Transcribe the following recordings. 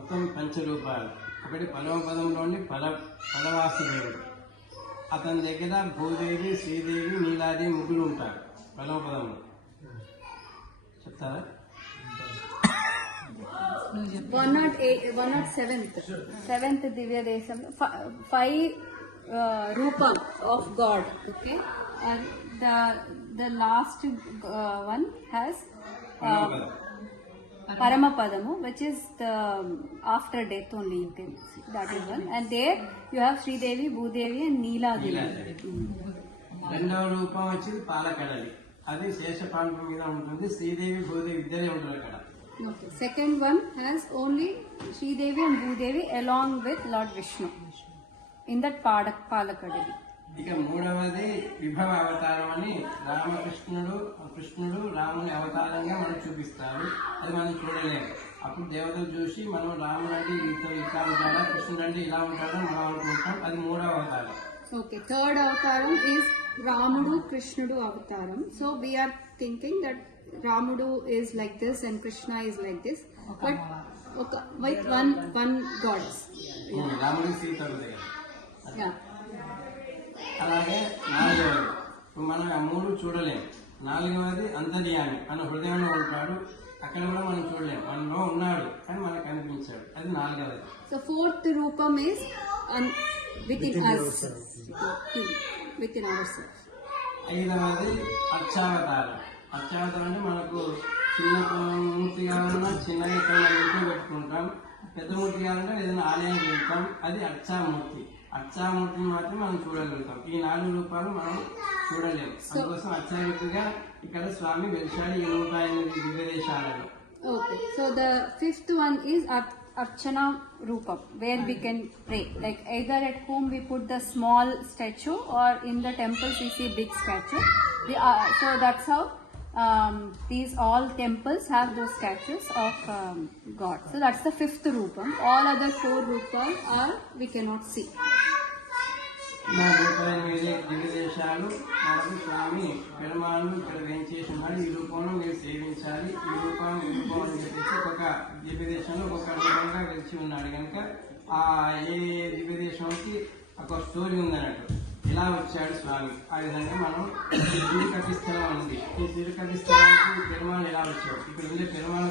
మొత్తం పంచరూపాలు. ఒకటి పరమపదంలోని పరవాసుదేవుడు, అతని దగ్గర భూదేవి, శ్రీదేవి, నీలాది ముగ్గురు ఉంటారు పరమపదంలో. చెప్తారా? 107th Divya Desam, 5 Rupam of God. Okay, and the last one has Paramapadamu, which is the after death only you can see. That is one. And there you have Sri Devi, Bhudevi and Neela Devi. రెండవ రూపం వచ్చి పాలకడలి, అది శేషపాండం మీద ఉంటుంది. శ్రీదేవి, భూదేవి ఇద్దరే ఉంటారు అక్కడ. Okay. Second one has only Sri Devi and Bhudevi along with Lord Vishnu in that Palakadali. ఇక మూడవది విభవ అవతారం అని కృష్ణుడు రాముని అవతారంగా మనకు చూపిస్తారు. అది మనం చూడలేము. అప్పుడు దేవతలు చూసి మనం రాముడు అంటే ఇట్లా ఉంటాడా, కృష్ణుడు అంటే ఇలా ఉంటాడా మనం అనుకుంటాం. అది మూడవ అవతారం. Okay, third avataram is Ramudu Krishnudu avataram. So we are thinking that Ramudu is like this and Krishna is like this, but with one goddess. రాముడు సీత. Yeah. అలాగే నాలుగవది మనం ఆ మూడు చూడలేము. నాలుగవది అంతర్యామి, మన హృదయంలో ఉంటాడు. అక్కడ కూడా మనం చూడలేము. మనలో ఉన్నాడు కానీ మనకు కనిపించాడు. అది నాలుగవది. So fourth rupam is within us, within ourselves. ఐదవది అర్చావతారం. అర్చావతారం అంటే మనకు చిన్న మూర్తి కావాలన్నా చిన్నగా ఇక్కడ ఇంట్లో పెట్టుకుంటాం. పెద్ద మూర్తి కావాలంటే ఏదైనా ఆలయానికి వెళ్తాం. అది అర్చామూర్తి. అర్చామూర్తిని మాత్రం మనం చూడగలుగుతాం. ఈ 4 రూపాలు మనం చూడలేము. అందుకోసం అర్చామూర్తిగా ఇక్కడ స్వామి వెలిశాడు ఈ 108 దివ్యదేశాలలో. Okay, so the fifth one is Archana Rupam, where we can pray. Like either at home we put the small statue or in the temples we see big statue. So that's how these all temples have those statues of God. So that's the fifth Rupam. All other 4 Rupam are we cannot see. 108 దివ్యదేశాలు మనకు స్వామి పెరుమాళ్ళు ఇక్కడ వేయించేసి ఉన్నాడు. ఈ రూపంలో మీరు సేవించాలి. ఈ రూపం అని చెప్పేసి ఒక్కొక్క దివ్యదేశంలో ఒక్కొక్క రూపంగా వెలిచి ఉన్నాడు కనుక ఆ ఏ దివ్యదేశానికి ఒక స్టోరీ ఉందన్నట్టు. ఇలా వచ్చాడు స్వామి. ఆ విధంగా మనం తిరుపతి స్థలం ఉంది. ఈ తిరుపతి స్థలానికి పెరుమాళ్ళు ఎలా వచ్చాడు? ఇక్కడ ఉండే పెరుమాళ్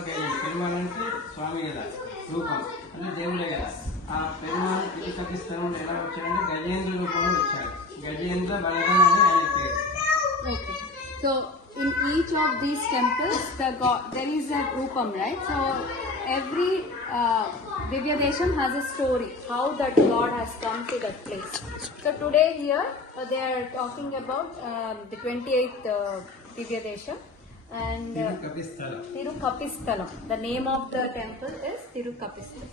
అంటే స్వామి కదా, రూపం అంటే దేవుడే కదా. ఆ పెరుమాళ్ తిరుపతి స్థలంలో ఎలా వచ్చాడంటే గజేంద్ర రూపంలో వచ్చాడు. గజేంద్ర వరదన్ అని ఆయన పేరు. Okay, so in each of these temples there is a Rupam, right? So every Divya Desham has a story how that God has come to that place. So today here they are talking about the 28th Divya Desham and Tirukapisthalam. The name of the temple is Tirukapisthalam.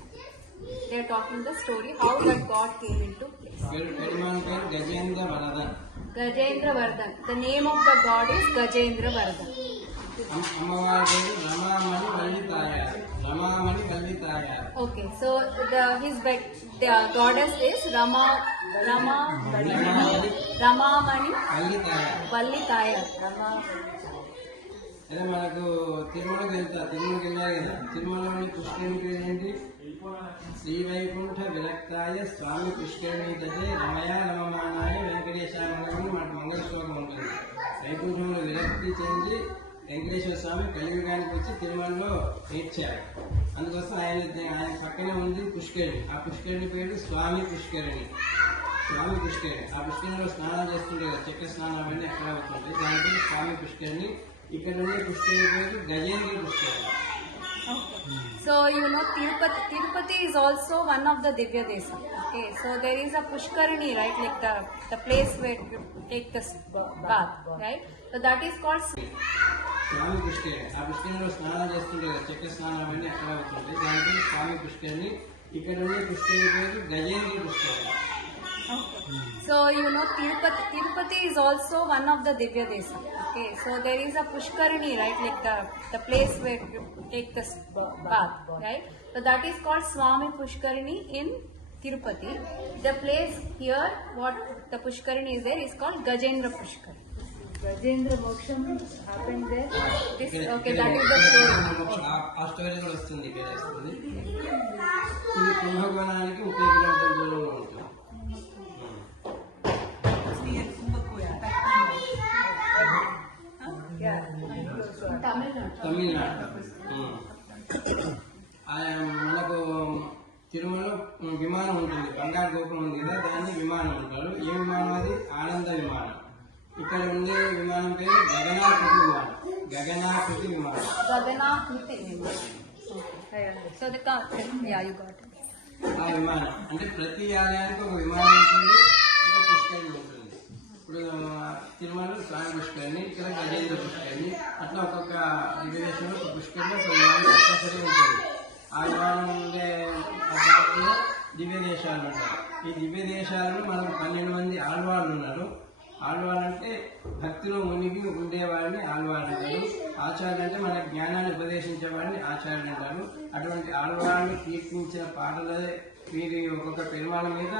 They are talking the story how that God came into place. Gajendra Vardhan. Gajendra Vardhan. The name of the God is Gajendra Vardhan. Okay, so the goddess is Ramamani Vallitaya. అదే మనకు తిరుమలకి వెళ్ళారు కదా. తిరుమలలోని పుష్కరిణి ఏంటి? శ్రీవైకుంఠ విరక్తాయ స్వామి పుష్కరిణి తదే రమయ రమమానాయ వెంకటేశాయ మనకు మంగళ శ్లోకం ఉంటుంది. వైకుంఠంలో విరక్తి చెంది వెంకటేశ్వర స్వామి కలియుగానికి వచ్చి తిరుమలలో నేర్చారు. అందుకోసం ఆయన పక్కనే ఉంది పుష్కరిణి. ఆ పుష్కరిణి పేరు స్వామి పుష్కరిణి. ఆ పుష్కరిణిలో స్నానం చేస్తుంటే కదా, చక్ర స్నానం అవన్నీ ఎక్కడ అవుతుంది. దాని పేరు స్వామి పుష్కరిణి. ఇక్కడ ఉండే పుష్కరిణి పేరు గజేంద్ర పుష్కరిణి. So you know Tirupati is also one of the Divya Desam. Okay, so there is a Pushkarini, right, like the place where you take the bath, right? So that is called Swami Pushkarini. ఆ పుష్కరిణిలో స్నానం చేస్తుంటే కదా, చక్ర స్నానం అవన్నీ ఎక్కడ అవుతుంది. దాని పేరు స్వామి పుష్కరిణి. ఇక్కడ ఉండే పుష్కరిణి పేరు గజేంద్ర పుష్కరిణి. So you know Tirupati is also one of the Divya Desam. Okay, so there is a Pushkarini, right, like the place where you take the bath, right? So that is called Swami Pushkarini in Tirupati. The place here, what the Pushkarini is there, is called Gajendra Pushkarini. Gajendra Moksham happened there. Okay, that is the story. ఆ story కూడా వస్తుంది. కుంభకోణానికి 30 కిలోమీటర్ల దూరంలో ఉంటుంది. తమిళనాడు. మనకు తిరుమలలో విమానం ఉంటుంది, బంగారు గోపురం ఉంది కదా, దాన్ని విమానం అంటారు. ఏ విమానం అది? ఆనంద విమానం. ఇక్కడ ఉండే విమానం పేరు గగనాకృతి విమానం. గగనాకృతి విమానం. ఆ విమానం అంటే ప్రతి ఆలయానికి ఒక విమానం ఉంటుంది, ఒక పుష్కరిణి ఉంటుంది. ఇప్పుడు తిరుమలలో స్వామి పుష్కరిణి, ఇక్కడ గజేంద్ర పుష్కరిణి, అట్లా ఒక్కొక్క దివ్యదేశంలో ఒక పుష్కరిణి ఒక విమానం తప్పనిసరి ఉంటుంది. ఆ విమానం ఉండే దాంట్లో దివ్య దేశాలు ఉంటాయి. ఈ దివ్య దేశాలలో మనకు 12 మంది ఆళ్వార్లు ఉన్నారు. ఆళ్వార్లు అంటే భక్తిలో మునిగి ఉండేవాడిని ఆళ్వార్లు అంటారు. ఆచార్యులు అంటే మన జ్ఞానాన్ని ఉపదేశించే వాడిని ఆచార్యులు అంటారు. అటువంటి ఆళ్వార్లు కీర్తించిన పాటలే వీరి ఒక్కొక్క పెరుమాళ మీద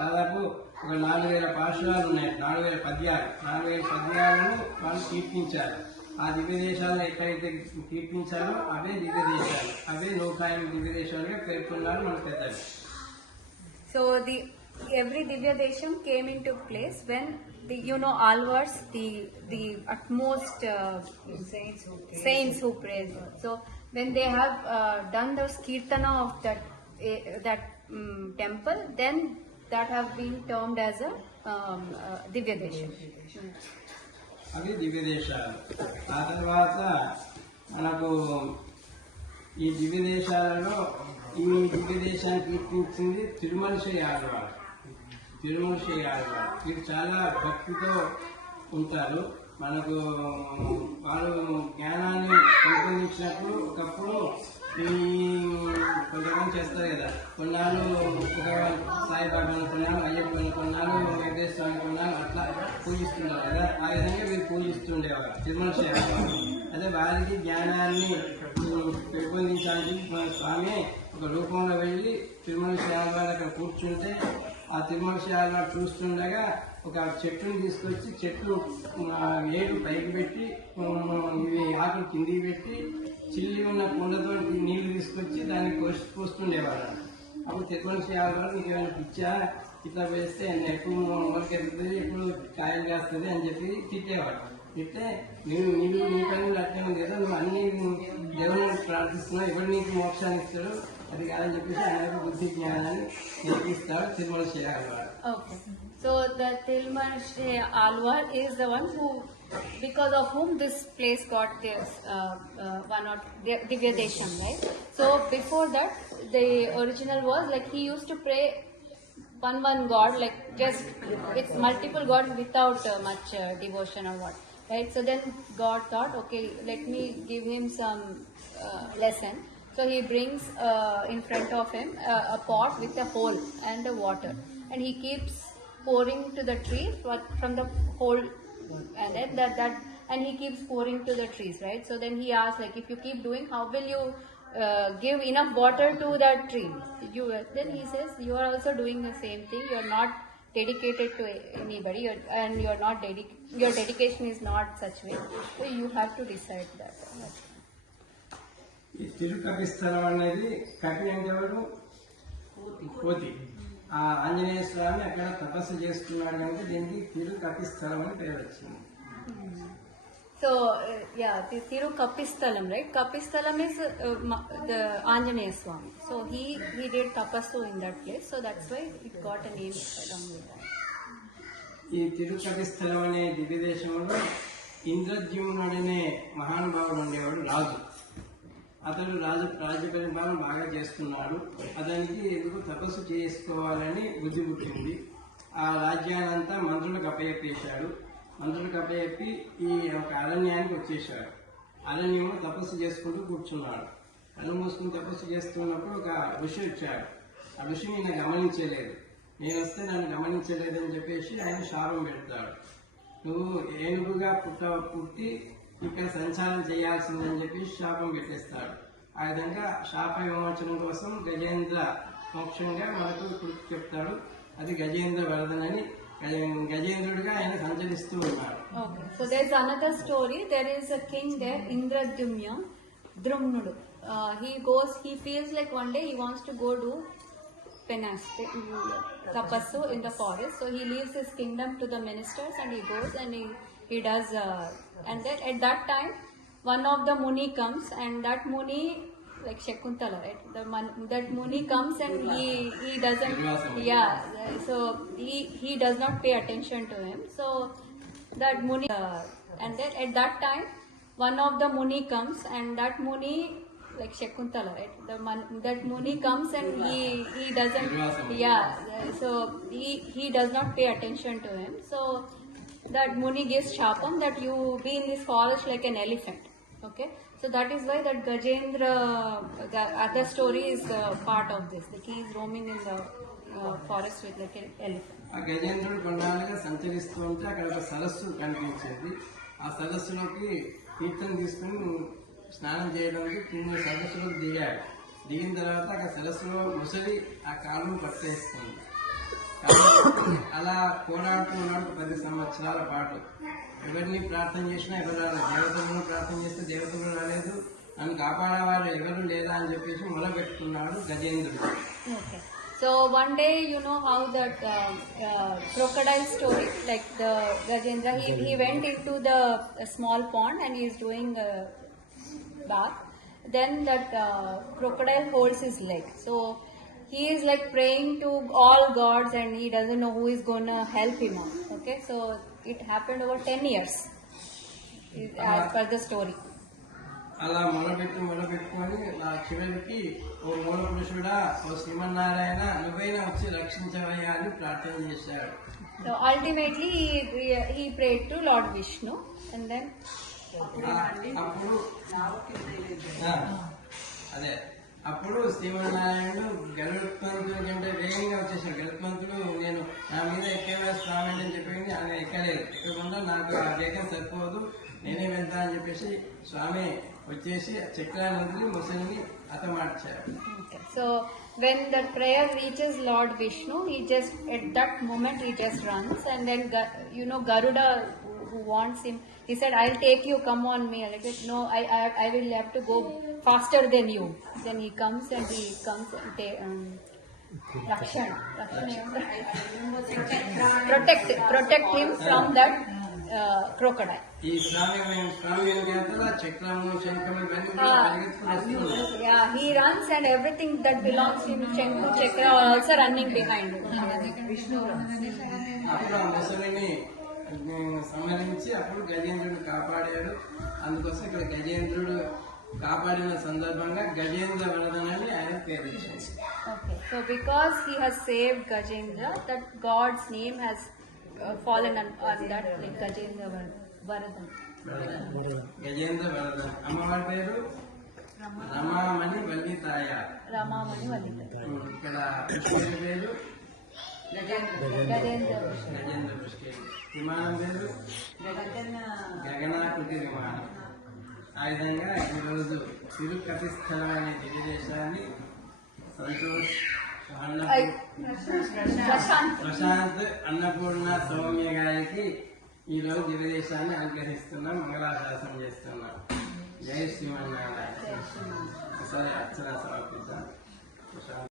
దాదాపు ఒక 4000 పాశురాలు ఉన్నాయి. 4000 పద్యాలు. 4000 పద్యాలను వాళ్ళు కీర్తించారు. ఆ దివ్య దేశాలను ఎక్కడైతే కీర్తించారో అవే దివ్య దేశాలు. అవే 108 దివ్య దేశాలుగా పేర్కొన్నారు మన పెద్దలు. So every Divya Desham came into place when Alvars, the utmost saints who praise God. So when they have done the kirtana of that temple, then that have been termed as a Divya Desham. అవి దివ్య దేశాలు. ఆ తర్వాత మనకు ఈ దివ్య దేశాలలో ఈ దివ్య దేశాన్ని కీర్తించింది తిరుమల శ్రీ ఆళ్వార్. తిరుమల శ్రీ ఆళ్వార్ వీరు చాలా భక్తితో ఉంటారు. మనకు వాళ్ళు జ్ఞానాన్ని పెంపొందించినప్పుడు ఒకప్పుడు ఈ కొంతమంది చేస్తారు కదా, కొన్నాళ్ళు ఒక సాయిబాబాను కొన్నాళ్ళు, అయ్యప్పని కొన్నాళ్ళు, వెంకటేశ్వర స్వామి కొన్నాళ్ళు అట్లా పూజిస్తున్నారు కదా. ఆ విధంగా వీరు పూజిస్తుండేవారు తిరుమల శ్రీ ఆళ్వార్. అదే వారికి జ్ఞానాన్ని పెంపొందించడానికి మన స్వామి ఒక రూపంలో వెళ్ళి తిరుమల శ్రీ ఆళ్వార్ అక్కడ కూర్చుంటే ఆ తిరుమల శ్రీ ఆళ్వార్ చూస్తుండగా ఒక చెట్టుని తీసుకొచ్చి చెట్టు ఏడు పైకి పెట్టి ఇవి ఆకులు కిందికి పెట్టి చిల్లి ఉన్న కుండతో నీళ్లు తీసుకొచ్చి దాన్ని పోస్తుండేవారు. అప్పుడు తిరుమల శ్రీ ఆళ్వార్ నీకు ఏమైనా పిచ్చా, ఇట్లా వేస్తే ఎప్పుడు మొలకెత్తుతుంది, ఎప్పుడు కాయలు కాస్తుంది అని చెప్పి తిట్టేవాడు. తిట్టే నీళ్ళు నీ పని అట్లే ఉంది కదా, నువ్వు అన్ని దేవుని ప్రార్థిస్తున్నావు, ఎవరు నీకు మోక్షాన్ని ఇస్తాడు, అది కాదని చెప్పేసి ఆయనకు బుద్ధి జ్ఞానాన్ని నేర్పిస్తాడు Tirumala Shri Alwar. Okay. So the Tilmal Shri Alwar is the one who, because of whom this place got this one or Divya Desham, right? So before that, the original was like he used to pray one God, like just with multiple gods without much devotion or what, right? So then God thought, okay, let me give him some lesson. So he brings in front of him a pot with a hole and the water, and he keeps pouring to the tree from the hole, and then and he keeps pouring to the trees, right? So then he asks, like, if you keep doing, how will you give enough water to that tree? Then he says, you are also doing the same thing. You are not dedicated to anybody, and you are not your dedication is not such way. So you have to decide that. ఈ తిరుకపి స్థలం అనేది, కపి అంటే ఎవరు? కోతి. ఆ ఆంజనేయ స్వామి అక్కడ తపస్సు చేస్తున్నాడు కనుక దీనికి తిరుకపి స్థలం అని పేరు వచ్చింది. So the Tirukapistalam, right? Kapistalam is the Anjaneya Swami. So he did tapassu in that place. So that's why it got a name along with that. ఈ తిరుకపి స్థలం అనే దివ్య దేశంలో ఇంద్రద్యుమ్నుడనే మహానుభావుడు ఉండేవాడు, రాజు. అతడు రాజ్య పరిపాలన బాగా చేస్తున్నాడు. అతనికి ఎందుకు తపస్సు చేసుకోవాలని బుద్ధి పుట్టింది. ఆ రాజ్యాన్నంతా మంత్రులకు అప్పచెప్పేశాడు. మంత్రులకు అప్పచెప్పి ఈ ఒక అరణ్యానికి వచ్చేశాడు. అరణ్యంలో తపస్సు చేసుకుంటూ కూర్చున్నాడు. కళ్ళు మూసుకుని తపస్సు చేస్తున్నప్పుడు ఒక ఋషి వచ్చాడు. ఆ ఋషి ఈయన గమనించలేదు. నేను వస్తే నన్ను గమనించలేదని చెప్పేసి ఆయన శాపం పెడతాడు. నువ్వు ఏనుగుగా పుట్టి ఇక్కడ సంచారం చేయాల్సిందని చెప్పి శాపం పెట్టేస్తాడు. ఆ విధంగా శాప విమోచనం కోసం గజేంద్ర మోక్షంగా మనకు చెప్తాడు. అది గజేంద్ర వరదన్ అని, గజేంద్రుడిగా ఆయన సంచరిస్తూ ఉన్నాడు. So there is another story. There is a king there, Indradyumna, Drumnudu. He feels like one day he wants to go do tapassu in the forest. So he leaves his kingdom to the ministers and he goes and he does. And then at that time, one of the Muni comes, and that Muni, like Shakuntala, right? That Muni comes and he doesn't. Yeah. So he does not pay attention to him. So that Muni, and then at that time, one of the Muni comes, and that Muni, like Shakuntala, right? That Muni comes and he doesn't. Yeah. So he does not pay attention to him. So that Muni gives Shapam that you be in this forest like an elephant. Okay. So that is why that Gajendra, the other story is part of this. Like he is roaming in the forest with like an elephant. ఆ గజేంద్రుడు కొన్నాళ్ళుగా సంచరిస్తూ ఉంటే అక్కడ ఒక సరస్సు కనిపించేది. ఆ సరస్సులోకి తీర్థం తీసుకుని స్నానం చేయడానికి కింద సరస్సులోకి దిగాడు. దిగిన తర్వాత అక్కడ సరస్సులో ముసలి ఆ కాలును పట్టేస్తుంది. అలా పోరాడుతూ ఉన్నాడు 10 సంవత్సరాల పాటు. ఎవరిని ప్రార్థన చేసినా ఎవరు రాలేదు. దేవతలను ప్రార్థన చేస్తే దేవతలు రాలేదు. నన్ను కాపాడేవారు ఎవరు లేదా అని చెప్పేసి మొదలుపెట్టుకున్నాడు గజేంద్రుడు. So one day, you know how that crocodile story, like the Gajendra, he went into the small pond and he is doing bath. Then that crocodile holds his leg. So he is like praying to all gods and he doesn't know who is gonna help him out. Okay, so it happened over 10 years as per the story. అలా మొదలుపెట్టుకొని ఆ చివరికి ఓ మూల పురుషుడా, ఓ శ్రీమన్నారాయణ, నువ్వైనా వచ్చి రక్షించవయ్యా అని ప్రార్థన చేశాడు. So ultimately he prayed to Lord Vishnu and then అప్పుడు శ్రీమన్నారాయణుడు గరుత్మంతుడి కంటే వేగంగా వచ్చేసాడు. గరుత్మంతుడు నేను నా మీద ఎక్కేవా స్వామి అని చెప్పింది, ఆయన ఎక్కలేదు. ఎక్కకుండా నాకు ఆ వేగం సరిపోదు, నేనే వెళ్తా అని చెప్పేసి స్వామి వచ్చేసి చక్రాన్ని వదిలి ముసలిని హతమార్చారు. So when that prayer reaches Lord Vishnu, he just at that moment he just runs, and then Garuda, who wants him, he said, "I'll take you, come on me." Like, no, I will have to go faster than you. Then he comes and protect him from that crocodile. ఈ స్వామి చక్రము శంఖము yeah, he runs and everything that belongs to him, Shanku, Chakra, are also running behind him. అప్పుడు ఆ ముసలిని సంహరించి అప్పుడు గజేంద్రుడు కాపాడాడు. అందుకోసం ఇక్కడ గజేంద్రుడు కాపాడిన సందర్భంగా గజేంద్ర వరదనని ఆయన పేరు ఇచ్చింది. Okay, so because he has saved Gajendra, that God's name has fallen on that, like Gajendra Varadan. Gajendra Varadhan. అమ్మవారి పేరు రమామణి వల్లితాయ. రమామణి వల్లితాయ. ఇక్కడ కృష్ణుడి పేరు గజేంద్ర పుష్కరి. విమానం పేరు గగనాకృతి విమానం. ఆ విధంగా ఈరోజు తిరుపతి స్థలం అనే దివ్యదేశాన్ని సంతోష్, ప్రశాంత్, అన్నపూర్ణ, సౌమ్య గారికి ఈరోజు దివ్యదేశాన్ని అనుగ్రహిస్తున్నాం, మంగళాశాసనం చేస్తున్నాం. జై శ్రీమన్నారాయణ. ఒకసారి అర్చన సమర్పిద్దాం.